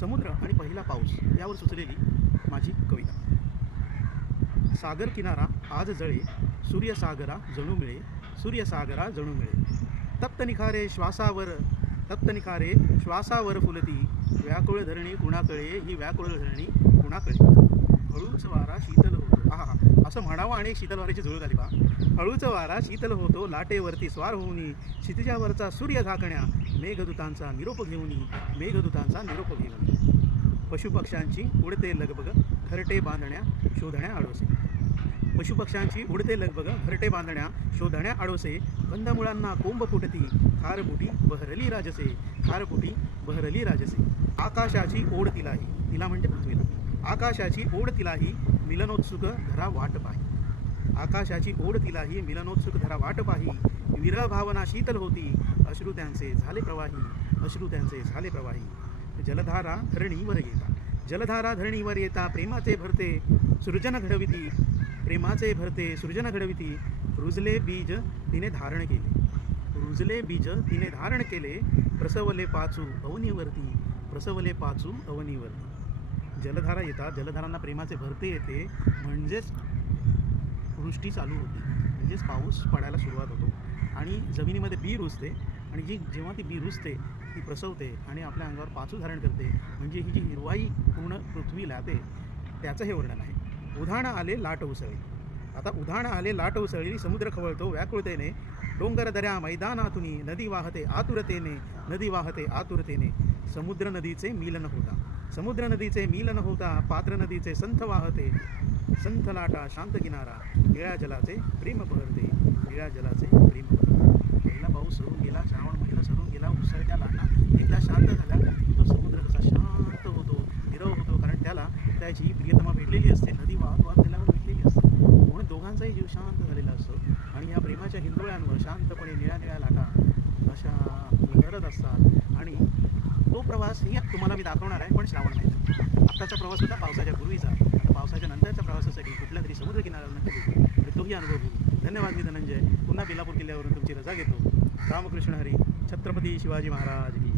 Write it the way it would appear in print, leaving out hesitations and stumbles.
समुद्र आणि पहिला पाऊस यावर सुचलेली माझी कविता. सागर किनारा आज जळे, सूर्यसागरा जणू मिळे, सूर्यसागरा जणू मिळे. तप्त निखारे श्वासावर, तप्त निखारे श्वासावर फुलती, व्याकुळ धरणी कुणाकळे, ही व्याकुळ धरणी कुणाकळे. हळूच वारा शीतल होतो. आहा, असं म्हणावं आणि शीतल वाऱ्याची जुळत आली बा. हळूच वारा शीतल होतो, लाटेवरती स्वार होऊनी, क्षितिजावरचा सूर्य झाकण्या, मेघदूतांचा निरोप घेऊनी, मेघदूतांचा निरोप घेऊनी. पशुपक्ष्यांची उडते लगबग, घरटे बांधण्या शोधण्या आडोसे. पशुपक्ष्यांची उडते लगबग, घरटे बांधण्या शोधण्या आडोसे. कंदमुळांना कोंब फुटती, खारपुटी बहरली राजसे, खारपुटी बहरली राजसे. आकाशाची ओढ तिलाही, तिला म्हणजे पृथ्वीला. आकाशाची ओढ तिलाही, मिलनोत्सुक धरा वाट पाही. आकाशाची ओढ तिलाही, मिलनोत्सुक धरा वाट पाही. विरह भावना शीतल होती, अश्रू त्यांचे झाले प्रवाही, अश्रू त्यांचे झाले प्रवाही. जलधारा धरणीवर येता, जलधारा धरणीवर येता, प्रेमाचे भरते सृजन घडविती, प्रेमाचे भरते सृजन घडविती. रुजले बीज तिने धारण केले, रुजले बीज तिने धारण केले. प्रसवले पाचू अवनीवरती, प्रसवले पाचू अवनीवरती. जलधारा येतात, जलधारांना प्रेमाचे भरते येते, म्हणजेच वृष्टी चालू होती, म्हणजेच पाऊस पडायला सुरुवात होतो. आणि जमिनीमध्ये बी रुजते, आणि जेव्हा ती बी रुजते ती प्रसवते आणि आपल्या अंगावर पाचू धारण करते, म्हणजे ही जी हिरवाई पूर्ण पृथ्वीला लाते, त्याचं हे वर्णन आहे. उधाण आले लाट उसळी. आता उधाण आले लाट उसळी, समुद्र खवळतो व्याकुळतेने, डोंगर दऱ्या मैदानातुनी, नदी वाहते आतुरतेने, नदी वाहते आतुरतेने. समुद्र नदीचे मिलन होता, समुद्र नदीचे मिलन होता, पात्र नदीचे संथ वाहते, संथ लाटा शांत किनारा, निळ्या जलाचे प्रेम बहरते, निळ्या जलाचे प्रेम बहरते. पहिला पाऊस सरून गेला, श्रावण महिना सरून गेला, उसळत्या लाटा एकदा शांत झाल्या, तो समुद्र कसा शांत होतो, निरव होतो, कारण त्याला त्याची प्रियतमा भेटलेली असते, नदी वाहत वाहत त्याला भेटलेली असते, म्हणून दोघांचाही जीव शांत झालेला असतो. आणि या प्रेमाच्या हिंदोळ्यांवर शांतपणे निळ्या निळ्या लाटा अशा लहरत असतात. आणि तो प्रवास ही तुम्हाला मी दाखवणार आहे, पण श्रावण महिन्यात. आत्ताचा प्रवास होता पावसाच्या पूर्वीचा, आता पावसाच्या नंतरच्या प्रवासासाठी कुठल्या तरी समुद्र किनाऱ्याला नक्की भेटू आणि तोही अनुभव घेऊ. धन्यवाद. मी धनंजय पुन्हा बेलापूर किल्ल्यावरून तुमची रजा घेतो. रामकृष्ण हरी. छत्रपती शिवाजी महाराज.